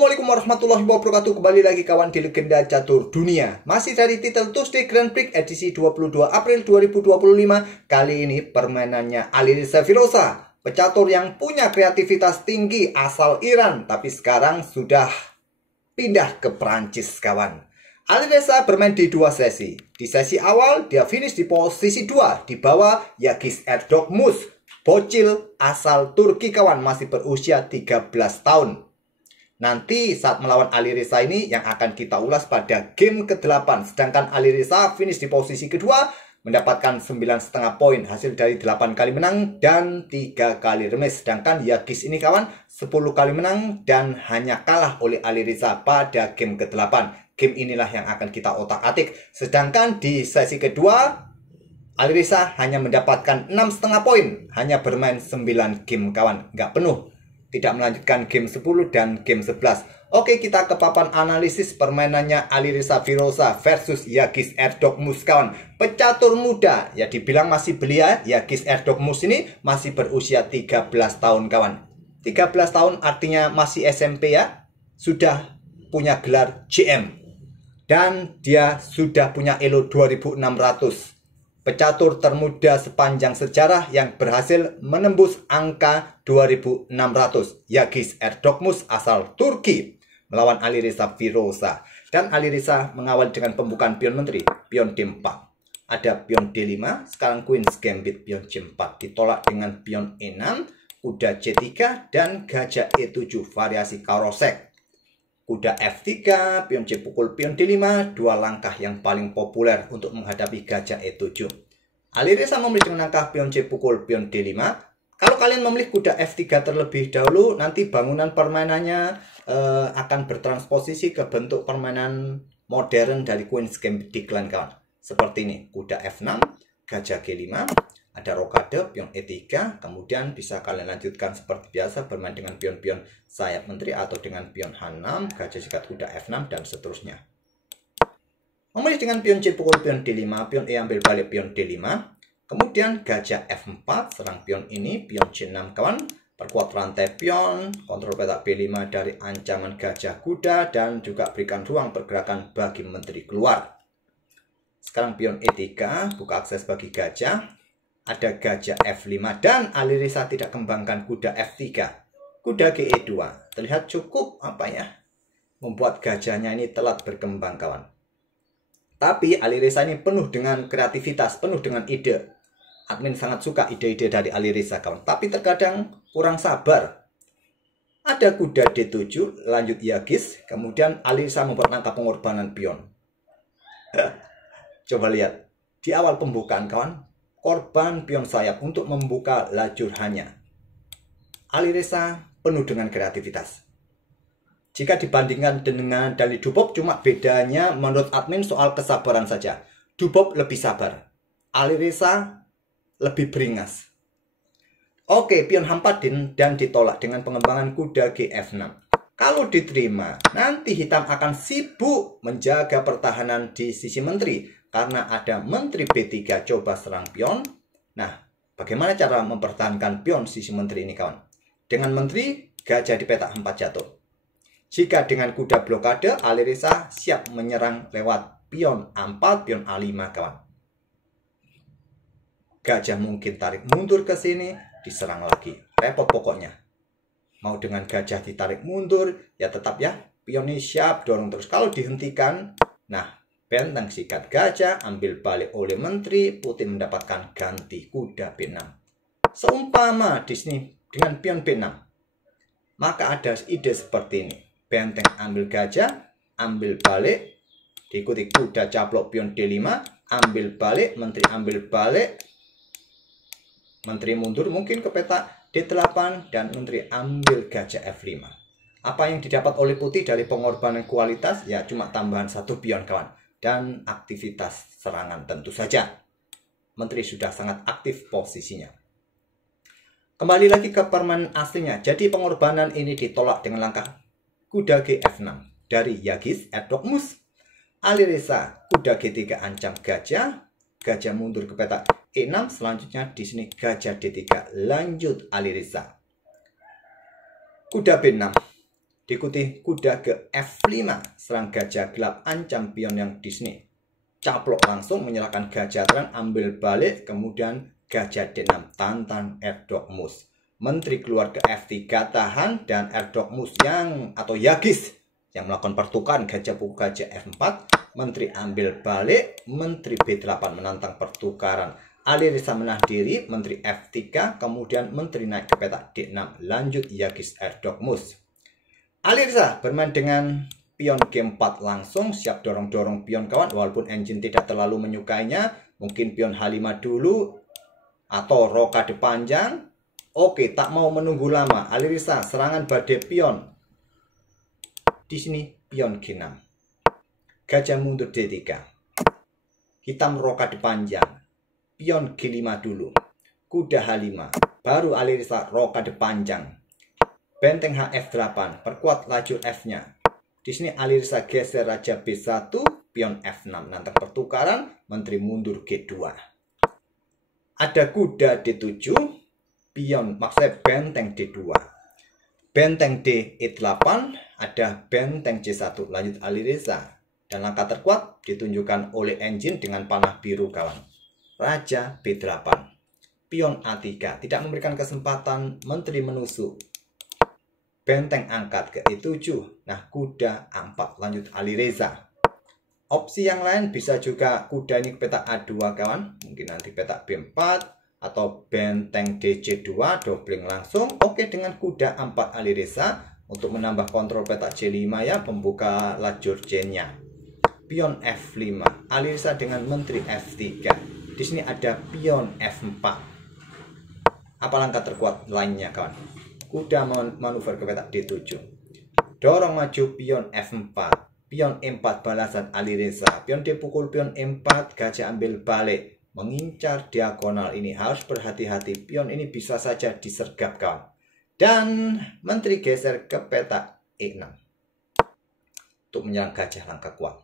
Assalamualaikum warahmatullahi wabarakatuh. Kembali lagi kawan di Legenda Catur Dunia. Masih dari titel Tuesday Grand Prix edisi 22 April 2025. Kali ini permainannya Alireza Firoza, pecatur yang punya kreativitas tinggi asal Iran, tapi sekarang sudah pindah ke Prancis kawan. Alireza bermain di dua sesi. Di sesi awal dia finish di posisi 2 di bawah Yagis Erdogmus, bocil asal Turki kawan, masih berusia 13 tahun. Nanti saat melawan Alireza ini yang akan kita ulas pada game ke-8. Sedangkan Alireza finish di posisi kedua, mendapatkan 9,5 poin hasil dari 8 kali menang dan 3 kali remis. Sedangkan Yagis ini kawan 10 kali menang dan hanya kalah oleh Alireza pada game ke-8. Game inilah yang akan kita otak-atik. Sedangkan di sesi kedua, Alireza hanya mendapatkan 6,5 poin, hanya bermain 9 game kawan, nggak penuh. Tidak melanjutkan game 10 dan game 11. Oke, kita ke papan analisis permainannya Alireza Firoza versus Yagis Erdogmus kawan. Pecatur muda, ya dibilang masih belia. Yagis Erdogmus ini masih berusia 13 tahun kawan. 13 tahun artinya masih SMP ya. Sudah punya gelar GM. Dan dia sudah punya Elo 2600. Pecatur termuda sepanjang sejarah yang berhasil menembus angka 2600. Yagis Erdogmus asal Turki melawan Alireza Firoza. Dan Alireza mengawal dengan pembukaan pion menteri, pion D4. Ada pion D5, sekarang Queen's Gambit pion C4. Ditolak dengan pion E6, kuda C3, dan gajah E7 variasi Karosek. Kuda F3, pion C pukul pion D5, dua langkah yang paling populer untuk menghadapi gajah E7. Alireza memilih dengan langkah pion C pukul pion D5. Kalau kalian memilih kuda F3 terlebih dahulu, nanti bangunan permainannya akan bertransposisi ke bentuk permainan modern dari Queen's Gambit di klan kawan. Seperti ini, kuda F6, gajah G5, ada rokade, pion E3, kemudian bisa kalian lanjutkan seperti biasa bermain dengan pion-pion sayap menteri atau dengan pion H6, gajah sikat kuda F6 dan seterusnya. Memilih dengan pion C pukul pion D5, pion E ambil balik pion D5, kemudian gajah F4, serang pion ini, pion C6 kawan, perkuat rantai pion, kontrol petak B5 dari ancaman gajah kuda dan juga berikan ruang pergerakan bagi menteri keluar. Sekarang pion E3, buka akses bagi gajah. Ada gajah F5 dan Alireza tidak kembangkan kuda F3. Kuda GE2. Terlihat cukup membuat gajahnya ini telat berkembang kawan. Tapi Alireza ini penuh dengan kreativitas, penuh dengan ide. Admin sangat suka ide-ide dari Alireza kawan. Tapi terkadang kurang sabar. Ada kuda D7, lanjut Yagis. Kemudian Alireza membuat langkah pengorbanan pion. Coba lihat. Di awal pembukaan kawan, korban pion sayap untuk membuka lajur hanya. Alireza penuh dengan kreativitas. Jika dibandingkan dengan Dali Dubov, cuma bedanya menurut admin soal kesabaran saja. Dubov lebih sabar, Alireza lebih beringas. Oke, pion H4 dan ditolak dengan pengembangan kuda GF6. Kalau diterima, nanti hitam akan sibuk menjaga pertahanan di sisi menteri. Karena ada menteri B3 coba serang pion. Nah, bagaimana cara mempertahankan pion sisi menteri ini kawan? Dengan menteri, gajah di petak 4 jatuh. Jika dengan kuda blokade, Alireza siap menyerang lewat pion A4, pion A5 kawan. Gajah mungkin tarik mundur ke sini, diserang lagi. Repot pokoknya. Mau dengan gajah ditarik mundur, ya tetap ya, pion ini siap dorong terus. Kalau dihentikan, nah, benteng sikat gajah, ambil balik oleh menteri, putih mendapatkan ganti kuda B6. Seumpama di sini dengan pion B6, maka ada ide seperti ini. Benteng ambil gajah, ambil balik, diikuti kuda caplok pion D5, ambil balik, menteri ambil balik, menteri mundur mungkin ke petak D8, dan menteri ambil gajah F5. Apa yang didapat oleh putih dari pengorbanan kualitas? Ya cuma tambahan 1 pion kawan. Dan aktivitas serangan tentu saja. Menteri sudah sangat aktif posisinya. Kembali lagi ke permainan aslinya. Jadi pengorbanan ini ditolak dengan langkah kuda G6 dari Yagis Erdogmus. Alireza kuda G3 ancam gajah. Gajah mundur ke petak E6. Selanjutnya di sini gajah D3 lanjut Alireza. Kuda B6 Diikuti kuda ke F5, serang gajah gelap, ancam pion yang di sini. Caplok langsung, menyerahkan gajah terang, ambil balik, kemudian gajah D6, tantang Erdok Mus. Menteri keluar ke F3, tahan, dan Erdok Mus atau Yagis yang melakukan pertukaran gajah pukul gajah F4. Menteri ambil balik, Menteri B8 menantang pertukaran. Alireza menahan diri, Menteri F3, kemudian Menteri naik ke petak D6, lanjut Yagis Erdok Mus. Alireza bermain dengan pion G4 langsung, siap dorong-dorong pion kawan, walaupun engine tidak terlalu menyukainya. Mungkin pion H5 dulu, atau rokade panjang. Oke, tak mau menunggu lama. Alireza serangan badai pion. Di sini pion G6. Gajah mundur D3. Hitam rokade panjang. Pion G5 dulu. Kuda H5. Baru Alireza rokade panjang. Benteng HF8. Perkuat lajur F-nya. Di sini Alireza geser raja B1, pion F6, nantang pertukaran, menteri mundur G2. Ada kuda D7, pion, maksudnya benteng D2. Benteng D E8, ada benteng C1, lanjut Alireza. Dan langkah terkuat ditunjukkan oleh engine dengan panah biru kawan. Raja B8, pion A3, tidak memberikan kesempatan menteri menusuk. Benteng angkat ke E7. Nah, kuda A4, lanjut Alireza. Opsi yang lain bisa juga kuda ini ke petak A2 kawan. Mungkin nanti petak B4 atau benteng DC2, dobling langsung. Oke, dengan kuda A4 Alireza untuk menambah kontrol petak C5 ya, membuka lajur C-nya. Pion F5, Alireza dengan menteri F3. Di sini ada pion F4. Apa langkah terkuat lainnya kawan? Kuda manuver ke petak D7. Dorong maju pion F4. Pion E4 balasan Alireza. Pion D pukul pion E4. Gajah ambil balik. Mengincar diagonal ini. Harus berhati-hati. Pion ini bisa saja disergap kawan. Dan menteri geser ke petak E6. Untuk menyerang gajah langkah kuat.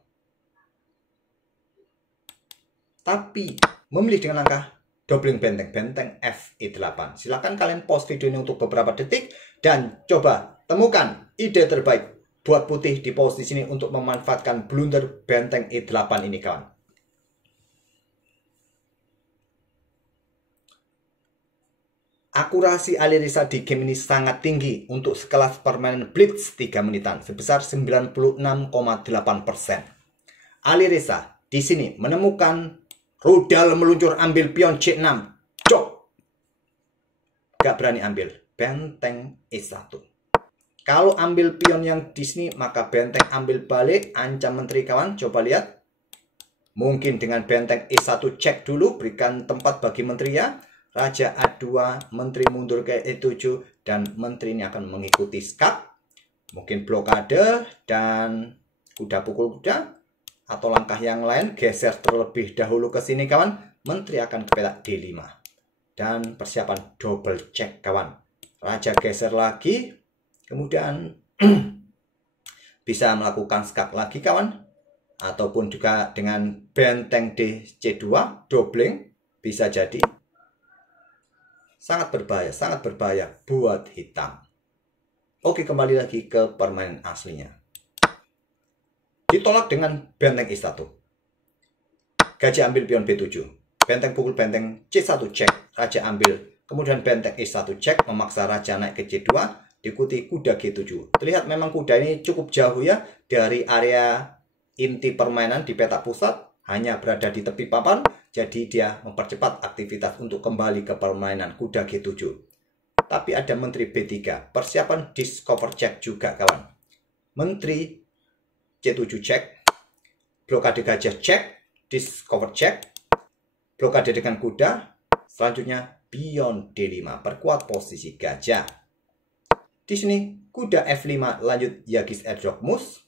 Tapi memilih dengan langkah dobling benteng F8. Silakan kalian pause video ini untuk beberapa detik dan coba temukan ide terbaik buat putih di posisi sini untuk memanfaatkan blunder benteng E8 ini kawan. Akurasi Alireza di game ini sangat tinggi untuk sekelas permainan blitz 3 menitan sebesar 96,8%. Alireza di sini menemukan rudal meluncur, ambil pion C6. Cok. Gak berani ambil. Benteng E1. Kalau ambil pion yang di sini, maka benteng ambil balik. Ancam menteri kawan. Coba lihat. Mungkin dengan benteng E1 cek dulu. Berikan tempat bagi menteri ya. Raja A2. Menteri mundur ke E7. Dan menteri ini akan mengikuti skak. Mungkin blokade. Dan kuda pukul kuda. Atau langkah yang lain, geser terlebih dahulu ke sini kawan. Menteri akan ke petak D5. Dan persiapan double check kawan. Raja geser lagi. Kemudian bisa melakukan skak lagi kawan. Ataupun juga dengan benteng D C2, dobling. Bisa jadi. Sangat berbahaya buat hitam. Oke, kembali lagi ke permainan aslinya. Ditolak dengan benteng E1. Gajah ambil pion B7. Benteng pukul benteng C1 cek. Raja ambil. Kemudian benteng E1 cek. Memaksa raja naik ke C2. Diikuti kuda G7. Terlihat memang kuda ini cukup jauh ya. Dari area inti permainan di petak pusat. Hanya berada di tepi papan. Jadi dia mempercepat aktivitas untuk kembali ke permainan kuda G7. Tapi ada menteri B3. Persiapan discover check juga kawan. Menteri C7 cek, blokade gajah cek, discover cek, blokade dengan kuda, selanjutnya pion D5, perkuat posisi gajah. Di sini kuda F5 lanjut Yagis Erdok Mus,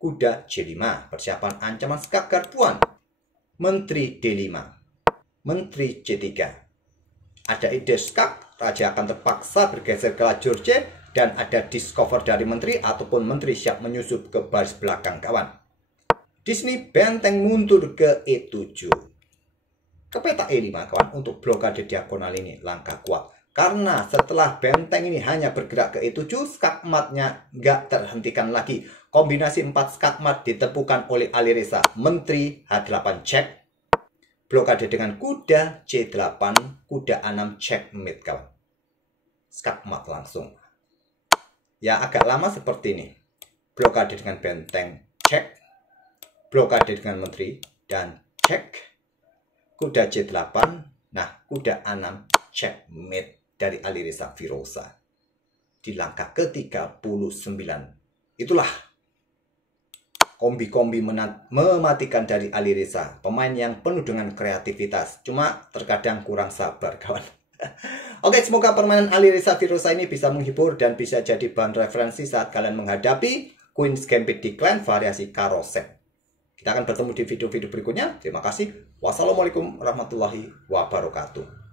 kuda C5, persiapan ancaman skak garpuan, menteri D5, menteri C3. Ada ide skak, raja akan terpaksa bergeser ke lajur C. Dan ada discover dari menteri ataupun menteri siap menyusup ke baris belakang kawan. Di sini benteng mundur ke E7. Ke petak E5 kawan untuk blokade diagonal ini langkah kuat. Karena setelah benteng ini hanya bergerak ke E7, skakmatnya nggak terhentikan lagi. Kombinasi 4 skakmat ditepukan oleh Alireza. Menteri H8 cek. Blokade dengan kuda C8, kuda A6 checkmate kawan. Skakmat langsung. Ya agak lama seperti ini. Blokade dengan benteng cek. Blokade dengan menteri dan cek. Kuda C8. Nah, kuda A6 checkmate dari Alireza Firoza di langkah ke-39. Itulah kombi-kombi mematikan dari Alireza, pemain yang penuh dengan kreativitas, cuma terkadang kurang sabar kawan. Oke, semoga permainan Alireza Firoza ini bisa menghibur dan bisa jadi bahan referensi saat kalian menghadapi Queen's Gambit di clan variasi Karosek. Kita akan bertemu di video-video berikutnya. Terima kasih. Wassalamualaikum warahmatullahi wabarakatuh.